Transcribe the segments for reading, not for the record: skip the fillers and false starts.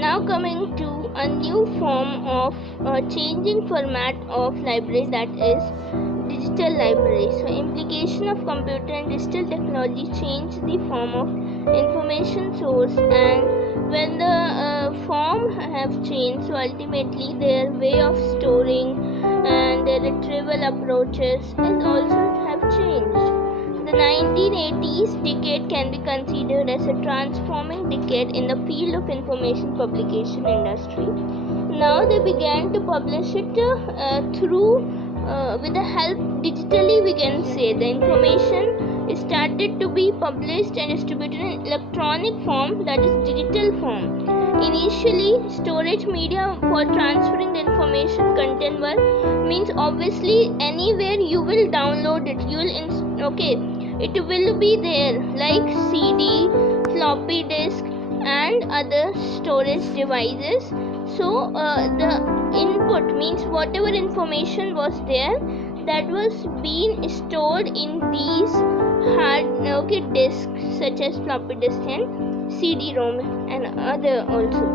Now coming to a new form of changing format of library, that is digital library. So implication of computer and digital technology change the form of information source, and when the form have changed, so ultimately their way of storing and their retrieval approaches is also have changed. The 1980s decade can be considered as a transforming decade in the field of information publication industry. Now they began to publish it through with the help digitally, we can say. The information started to be published and distributed in electronic form, that is digital form. Initially, storage media for transferring the information content means obviously anywhere you will download it, you will it will be there, like CD, floppy disk and other storage devices. So the input means whatever information was there, that was being stored in these hard disks such as floppy disk and CD-ROM and other also.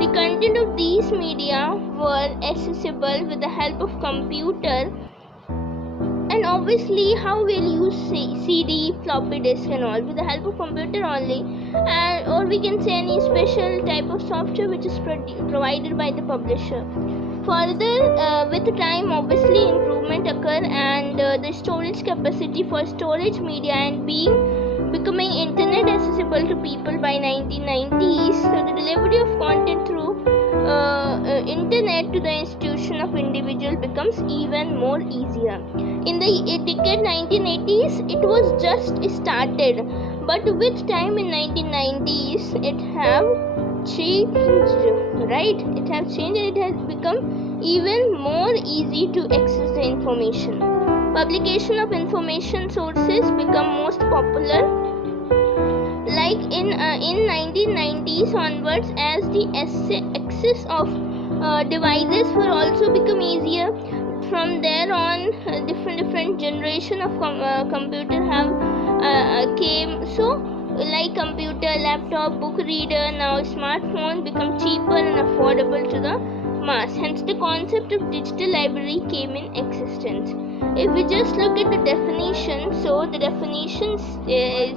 The content of these media were accessible with the help of computer, and obviously how we'll use CD, floppy disk and all with the help of computer only, and or we can say any special type of software which is provided by the publisher. Further, with time obviously improvement occur, and the storage capacity for storage media and becoming internet accessible to people by 1990s. So the delivery of content through internet to the institution of individual becomes even more easier. In the decade 1980s, it was just started, but with time in 1990s, it have changed, right? It has changed and it has become even more easy to access the information. Publication of information sources become most popular, like in 1990s onwards, as the access of devices will also become easier. From there on, different generation of computer have came. So like computer, laptop, book reader, now smartphone become cheaper and affordable to the mass. Hence the concept of digital library came in existence. If we just look at the definition, so the definitions is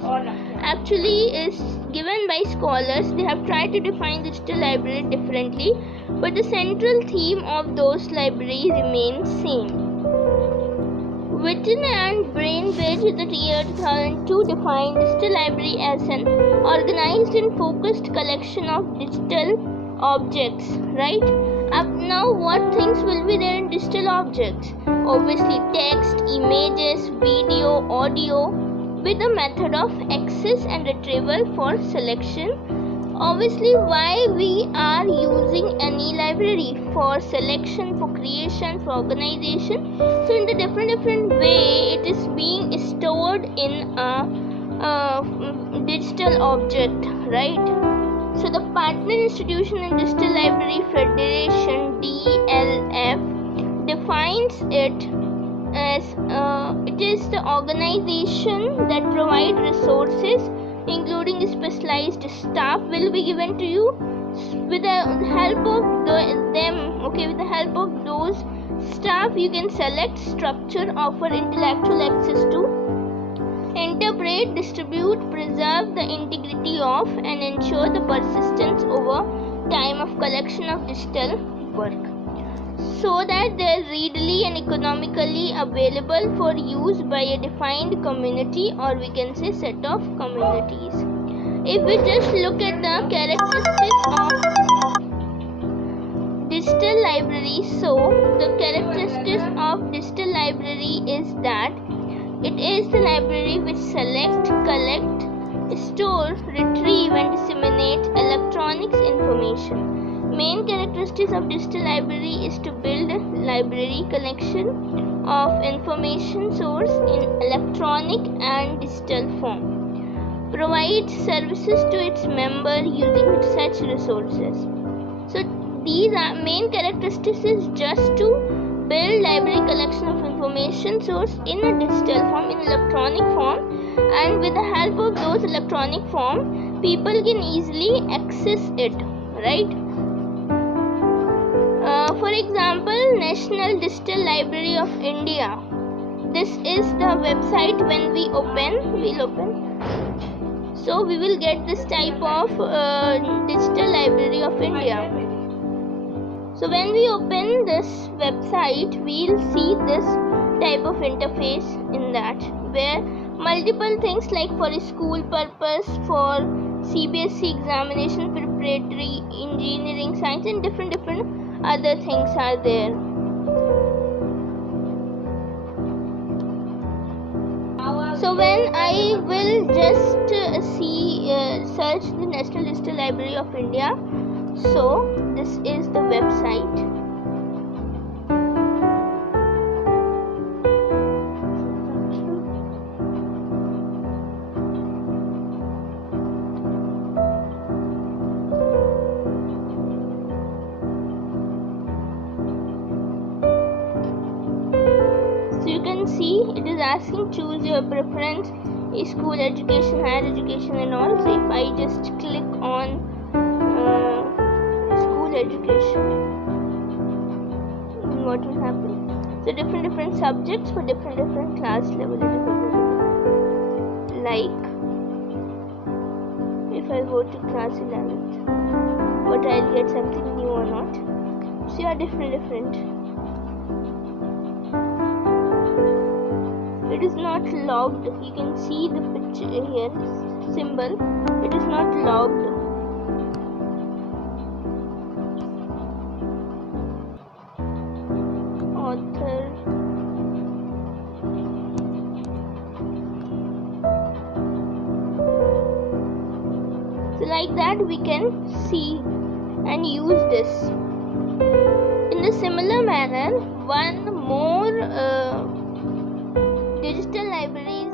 given by scholars. They have tried to define digital library differently, but the central theme of those libraries remains same. Witten and Brainbridge in the year 2002 defined digital library as an organized and focused collection of digital objects, right? Now what things will be there in digital objects? Obviously text, images, video, audio, with a method of access and retrieval for selection. Obviously, why we are using any library? For selection, for creation, for organization. So in the different way, it is being stored in a digital object, right? So the partner institution in digital library federation, DLF, defines it as it is the organization that provide resources, including specialized staff will be given to you. With the help of with the help of those staff, you can select, structure, offer intellectual access to, interpret, distribute, preserve the integrity of, and ensure the persistence over time of collection of digital work, so that they are readily and economically available for use by a defined community, or we can say set of communities. If we just look at the characteristics of digital library, so the characteristics of digital library is that it is the library which select, collect, store, retrieve and disseminate electronics information. Main characteristics of digital library is to build a library collection of information source in electronic and digital form. Provide services to its member using such resources. So these are main characteristics is just to build library collection of information source in a digital form, in electronic form, and with the help of those electronic form, people can easily access it, right? For example, National Digital Library of India. This is the website. When we'll open. So we will get this type of Digital Library of India. So when we open this website, we'll see this type of interface in that, where multiple things like for school purpose, for CBSE examination, preparatory, engineering, science, and different other things are there. So when I will just search the National Digital Library of India, so this is the website. So you can see it is asking choose your preference, school education, higher education and all. So if I just click on school education, what will happen? So different subjects for different class level. Like if I go to class 11th, what I'll get something new or not. So are different. It is not logged. You can see the picture here, symbol. It is not logged. Author. So like that we can see and use this. In the similar manner, one more digital library is